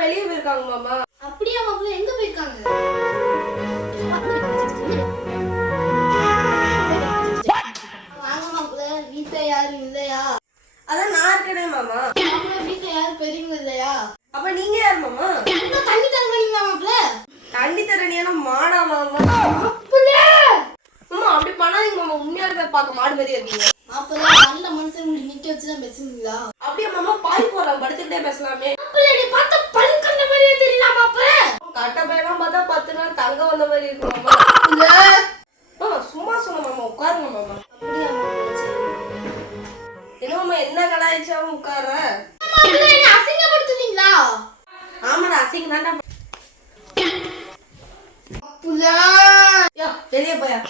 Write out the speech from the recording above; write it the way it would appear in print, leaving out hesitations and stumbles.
வெளியே போயிருக்காங்க மாமா. அப்படியே மாப்பிள்ள எங்க போயிருக்காங்க? வாங்க மாப்பிள்ள, வீட்டுல யாரும் இல்லையா? அதான் நான் இருக்கனே மாமா. மாப்பிள்ள வீட்டுல யாரும் பெரியவங்க இல்லையா? அப்ப நீங்க யார் மாமா? தண்ணி தரமாட்டீங்களா மாப்பிள்ள? தண்ணி தரணியான மாடா மாமா? மாப்பிள்ள மாமா அப்படி பண்ணாதீங்க மாமா. உண்மையாலுமே பார்க்க மாடு மாதிரி இருக்கீங்க. மாப்பிள்ள நல்ல மனுஷன் உங்களை நிக்க வச்சுதான் பேசுவீங்களா? அப்படியே மாமா பாய் போடலாம், படுத்துக்கிட்டே பேசலாமே. மாப்பிள்ள நீ பார்த்தா பழுக்கண்ட மாதிரியே தெரியல மாப்பிள்ள. கட்ட பையெல்லாம் பார்த்தா 10 நாள் தங்க வந்த மாதிரி இருக்கு மாமா. மாமா சும்மா சொன்ன மாமா, உட்காருங்க மாமா. அப்படியா மாப்பிள்ள? சரி. என்ன மாமா என்ன கலாய்ச்சாவும் உட்கார? மாப்பிள்ள என்ன அசிங்கப்படுத்துவீங்களா? ஆமாடா அசிங்க தாண்டா. மாப்பிள்ள வெளியே போயா.